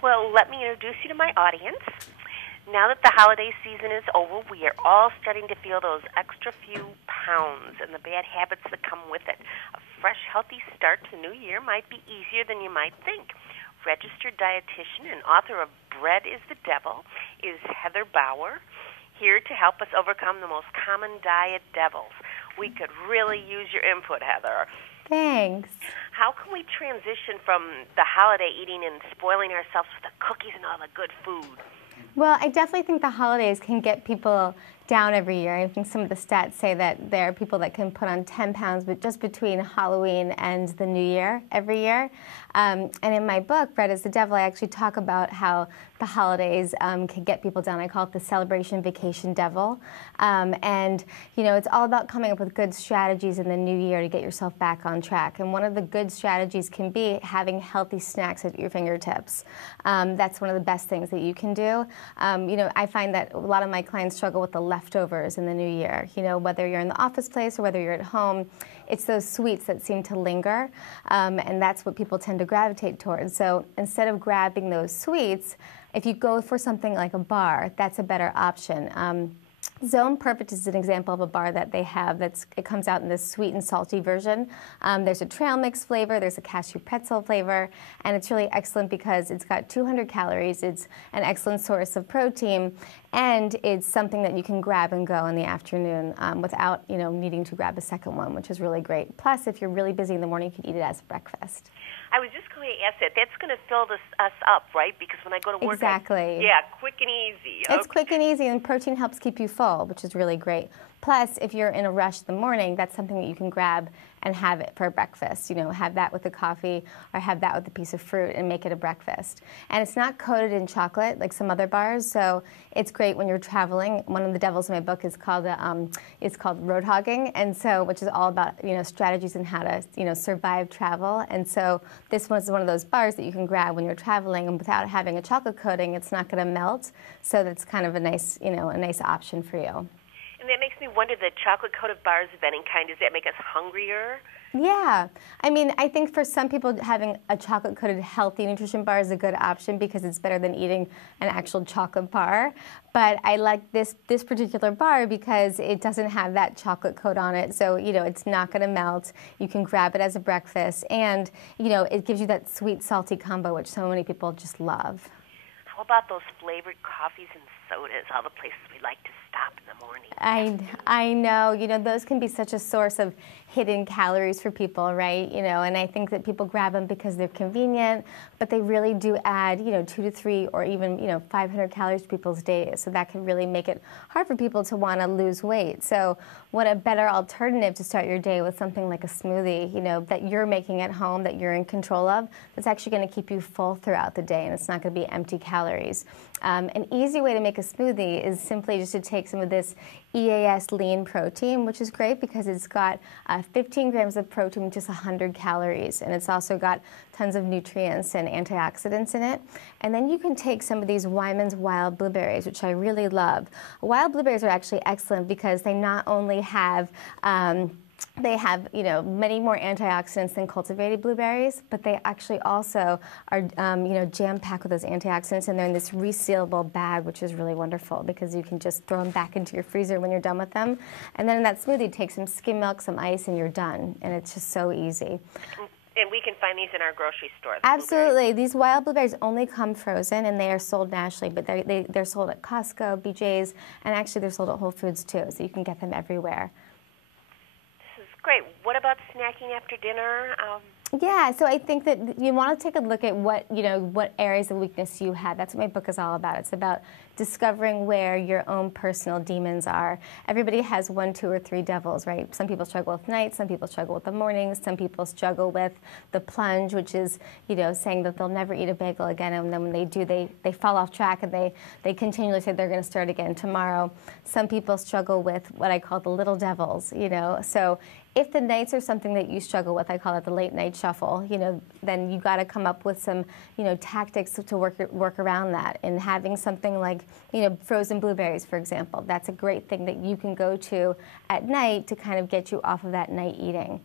Well, let me introduce you to my audience. Now that the holiday season is over, we are all starting to feel those extra few pounds and the bad habits that come with it. A fresh, healthy start to the new year might be easier than you might think. Registered dietitian and author of Bread is the Devil is Heather Bauer, here to help us overcome the most common diet devils. We could really use your input, Heather. Thanks. How can we transition from the holiday eating and spoiling ourselves with the cookies and all the good food? Well, I definitely think the holidays can get people down every year. I think some of the stats say that there are people that can put on 10 pounds but just between Halloween and the New Year every year. And in my book, Bread is the Devil, I actually talk about how the holidays can get people down. I call it the celebration vacation devil. And, you know, it's all about coming up with good strategies in the new year to get yourself back on track. And one of the good strategies can be having healthy snacks at your fingertips. That's one of the best things that you can do. You know, I find that a lot of my clients struggle with the leftovers in the new year. You know, whether you're in the office place or whether you're at home, it's those sweets that seem to linger, and that's what people tend to gravitate towards. So instead of grabbing those sweets, if you go for something like a bar, that's a better option. Zone Perfect is an example of a bar that they have. It comes out in this sweet and salty version. There's a trail mix flavor, there's a cashew pretzel flavor, and it's really excellent because it's got 200 calories. It's an excellent source of protein, and it's something that you can grab and go in the afternoon without, you know, needing to grab a second one, which is really great. Plus, if you're really busy in the morning, you can eat it as breakfast. I was just going to ask that. That's going to fill us up, right? Because when I go to work, exactly. Quick and easy. It's quick and easy, and protein helps keep you full, which is really great. Plus, if you're in a rush in the morning, that's something that you can grab and have it for breakfast. You know, have that with a coffee or have that with a piece of fruit and make it a breakfast. And it's not coated in chocolate like some other bars, so it's great when you're traveling. One of the devils in my book is called road hogging, and so which is all about, you know, strategies and how to, you know, survive travel. And so this one is one of those bars that you can grab when you're traveling, and without having a chocolate coating, it's not going to melt. So that's kind of a nice, you know, a nice option for you. And that makes me wonder, the chocolate-coated bars of any kind, does that make us hungrier? Yeah. I mean, I think for some people, having a chocolate-coated healthy nutrition bar is a good option because it's better than eating an actual chocolate bar. But I like this particular bar because it doesn't have that chocolate coat on it. So, you know, it's not going to melt. You can grab it as a breakfast. And, you know, it gives you that sweet, salty combo, which so many people just love. How about those flavored coffees and sodas, all the places we like to stop in the morning? I know. You know, those can be such a source of hidden calories for people, right? You know, and I think that people grab them because they're convenient, but they really do add, you know, 2 to 3 or even, you know, 500 calories to people's days. So that can really make it hard for people to want to lose weight. So what a better alternative to start your day with something like a smoothie, you know, that you're making at home, that you're in control of, that's actually going to keep you full throughout the day, and it's not going to be empty calories. An easy way to make a smoothie is simply just to take some of this EAS lean protein, which is great because it's got 15 grams of protein with just 100 calories, and it's also got tons of nutrients and antioxidants in it. And then you can take some of these Wyman's wild blueberries, which I really love. Wild blueberries are actually excellent because they not only have they have, you know, many more antioxidants than cultivated blueberries, but they actually also are, you know, jam-packed with those antioxidants, and they're in this resealable bag, which is really wonderful because you can just throw them back into your freezer when you're done with them. And then in that smoothie, take some skim milk, some ice, and you're done. And it's just so easy. And we can find these in our grocery store. Absolutely. These wild blueberries only come frozen, and they are sold nationally, but they're sold at Costco, BJ's, and actually they're sold at Whole Foods too, so you can get them everywhere. Great. What about snacking after dinner? Yeah, so I think that you want to take a look at what areas of weakness you have. That's what my book is all about. It's about discovering where your own personal demons are. Everybody has 1, 2, or 3 devils, right? Some people struggle with nights, some people struggle with the mornings, some people struggle with the plunge, which is, you know, saying that they'll never eat a bagel again, and then when they do, they fall off track and they continually say they're going to start again tomorrow. Some people struggle with what I call the little devils, you know. So if the nights are something that you struggle with, I call it the late night shuffle, you know, then you got to come up with some, you know, tactics to work around that. And having something like, you know, frozen blueberries, for example, that's a great thing that you can go to at night to kind of get you off of that night eating.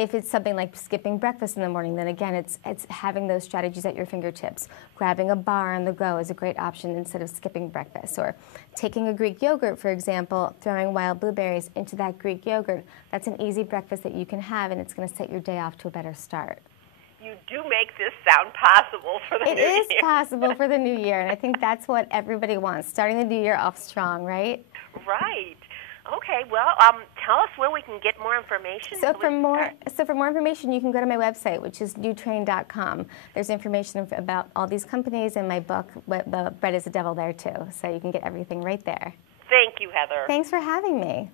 If it's something like skipping breakfast in the morning, then again, it's having those strategies at your fingertips. Grabbing a bar on the go is a great option instead of skipping breakfast. Or taking a Greek yogurt, for example, throwing wild blueberries into that Greek yogurt. That's an easy breakfast that you can have, and it's going to set your day off to a better start. You do make this sound possible for the new year. It is possible for the new year, and I think that's what everybody wants, starting the new year off strong, right? Right. Okay, well, tell us where we can get more information. So for more information, you can go to my website, which is newtrain.com. There's information about all these companies and my book, The Bread is the Devil, there too. So you can get everything right there. Thank you, Heather. Thanks for having me.